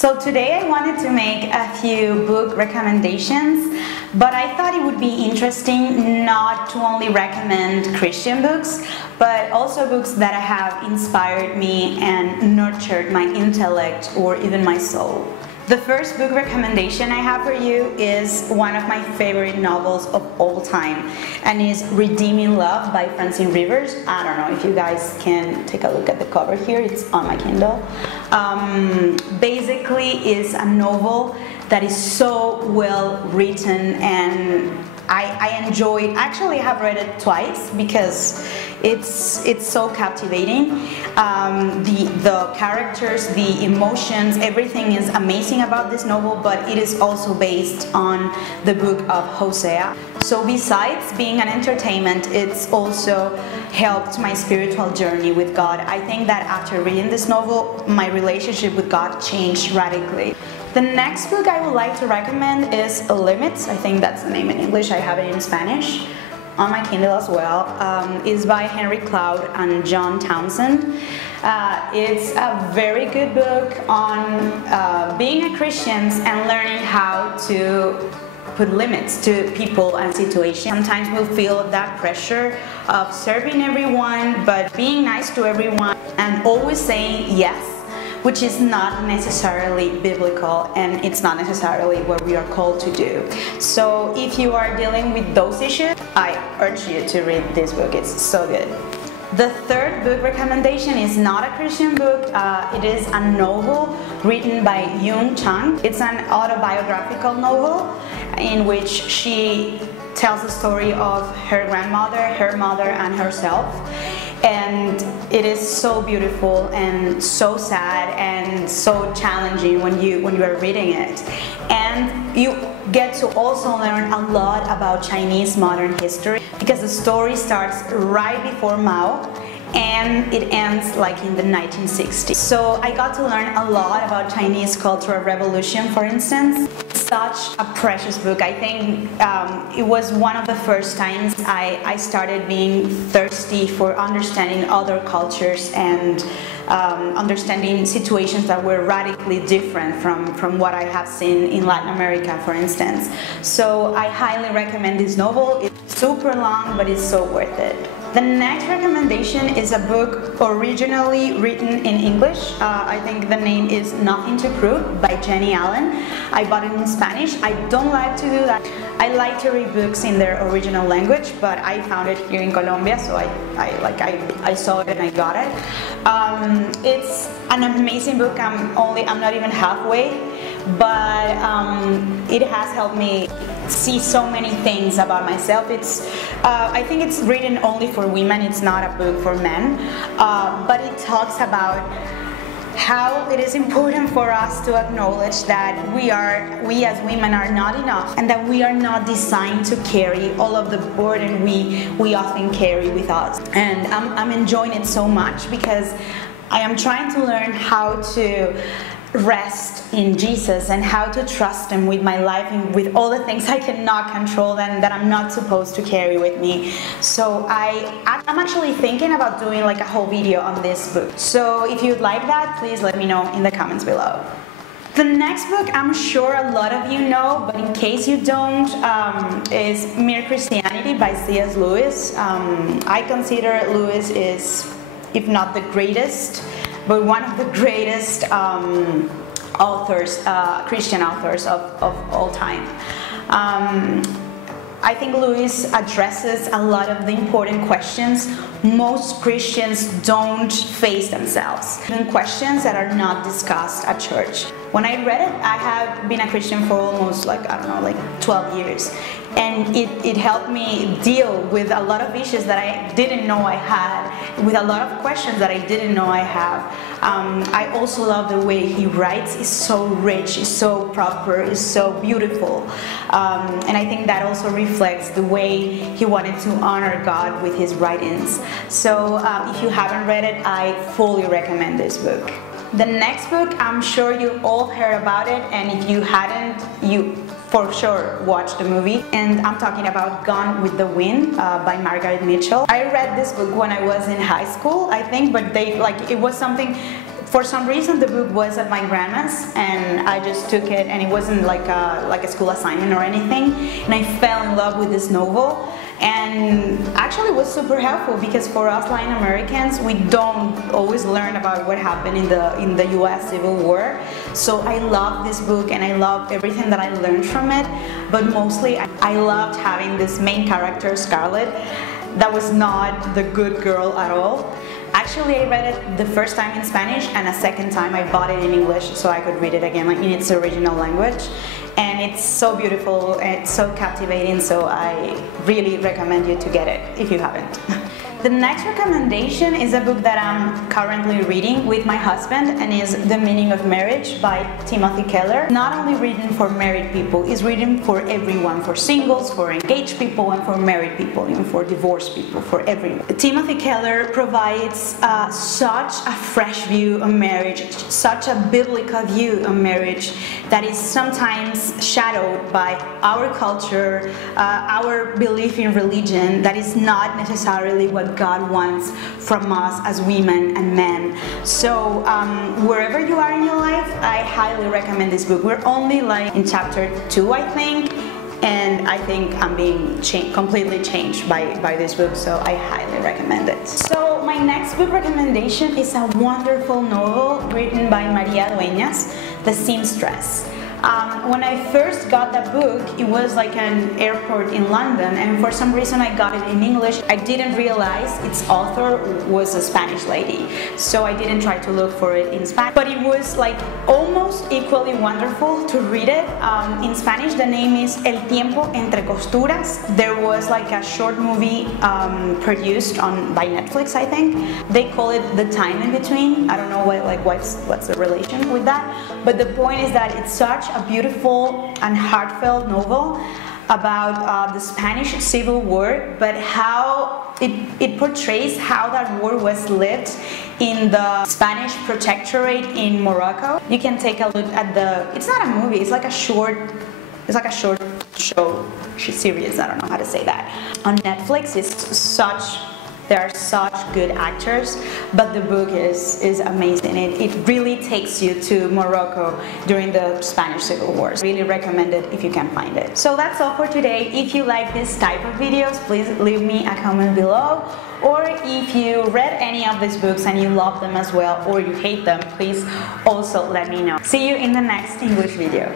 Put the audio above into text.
So today I wanted to make a few book recommendations, but I thought it would be interesting not to only recommend Christian books, but also books that have inspired me and nurtured my intellect or even my soul. The first book recommendation I have for you is one of my favorite novels of all time, and is Redeeming Love by Francine Rivers. I don't know if you guys can take a look at the cover here, it's on my Kindle. Basically it's a novel that is so well written, and I enjoyed. Actually, I have read it twice because it's so captivating. The characters, the emotions, everything is amazing about this novel, but it is also based on the book of Hosea. So besides being an entertainment, it's also helped my spiritual journey with God. I think that after reading this novel, my relationship with God changed radically. The next book I would like to recommend is Limits. I think that's the name in English. I have it in Spanish on my Kindle as well. It's by Henry Cloud and John Townsend. It's a very good book on being a Christian and learning how to put limits to people and situations. Sometimes we'll feel that pressure of serving everyone, but being nice to everyone and always saying yes, which is not necessarily biblical, and it's not necessarily what we are called to do. So if you are dealing with those issues, I urge you to read this book. It's so good. The third book recommendation is not a Christian book. It is a novel written by Yoon Chang. It's an autobiographical novel in which she tells the story of her grandmother, her mother, and herself. And it is so beautiful and so sad and so challenging when you are reading it. And you get to also learn a lot about Chinese modern history, because the story starts right before Mao and it ends like in the 1960s. So I got to learn a lot about Chinese Cultural Revolution, for instance. Such a precious book. I think it was one of the first times I started being thirsty for understanding other cultures and understanding situations that were radically different from what I have seen in Latin America, for instance. So I highly recommend this novel. It's super long, but it's so worth it. The next recommendation is a book originally written in English. I think the name is Nothing to Prove by Jenny Allen. I bought it in Spanish. I don't like to do that. I like to read books in their original language, but I found it here in Colombia, so I saw it and I got it. It's an amazing book. I'm not even halfway, but it has helped me see so many things about myself. I think it's written only for women. It's not a book for men, but it talks about how it is important for us to acknowledge that we as women are not enough, and that we are not designed to carry all of the burden we often carry with us. And I'm enjoying it so much because I am trying to learn how to rest in Jesus and how to trust Him with my life and with all the things I cannot control and that I'm not supposed to carry with me. So I'm actually thinking about doing like a whole video on this book. So if you'd like that, please let me know in the comments below. The next book I'm sure a lot of you know, but in case you don't, is Mere Christianity by C.S. Lewis. I consider Lewis is, if not the greatest, but one of the greatest authors, Christian authors of all time. I think Lewis addresses a lot of the important questions most Christians don't face themselves, even questions that are not discussed at church. When I read it, I have been a Christian for almost 12 years, and it helped me deal with a lot of issues that I didn't know I had, with a lot of questions that I didn't know I have. I also love the way he writes. It's so rich, it's so proper, it's so beautiful, and I think that also reflects the way he wanted to honor God with his writings. So if you haven't read it, I fully recommend this book. The next book, I'm sure you all heard about it, and if you hadn't, you for sure watch the movie. And I'm talking about Gone with the Wind by Margaret Mitchell. I read this book when I was in high school, I think, but it was something For some reason, the book was at my grandma's, and I just took it, and it wasn't like a school assignment or anything, and I fell in love with this novel. And actually it was super helpful because for us Latin Americans, we don't always learn about what happened in the US Civil War. So I loved this book and I loved everything that I learned from it, but mostly I loved having this main character, Scarlett, that was not the good girl at all. Actually, I read it the first time in Spanish, and a second time I bought it in English so I could read it again in its original language. And it's so beautiful and it's so captivating, so I really recommend you to get it if you haven't. The next recommendation is a book that I'm currently reading with my husband, and is The Meaning of Marriage by Timothy Keller. Not only written for married people, it's written for everyone, for singles, for engaged people, and for married people, even for divorced people, for everyone. Timothy Keller provides such a fresh view of marriage, such a biblical view of marriage that is sometimes shadowed by our culture, our belief in religion, that is not necessarily what God wants from us as women and men. So wherever you are in your life, I highly recommend this book. We're only like in chapter 2, I think, and I think I'm being completely changed by this book, so I highly recommend it. So my next book recommendation is a wonderful novel written by Maria Dueñas, The Seamstress. When I first got that book, it was like an airport in London, and for some reason I got it in English. I didn't realize its author was a Spanish lady, so I didn't try to look for it in Spanish. But it was like almost equally wonderful to read it. In Spanish, the name is El Tiempo Entre Costuras. There was like a short movie produced by Netflix, I think. They call it The Time in Between. I don't know what's the relation with that, but the point is that it's such a beautiful and heartfelt novel about the Spanish Civil War, but how it portrays how that war was lived in the Spanish protectorate in Morocco. You can take a look at it's not a movie, it's like a short show series, I don't know how to say that. On Netflix, there are such good actors, but the book is amazing. It really takes you to Morocco during the Spanish Civil War. Really recommend it if you can find it. So that's all for today. If you like this type of videos, please leave me a comment below. Or if you read any of these books and you love them as well, or you hate them, please also let me know. See you in the next English video.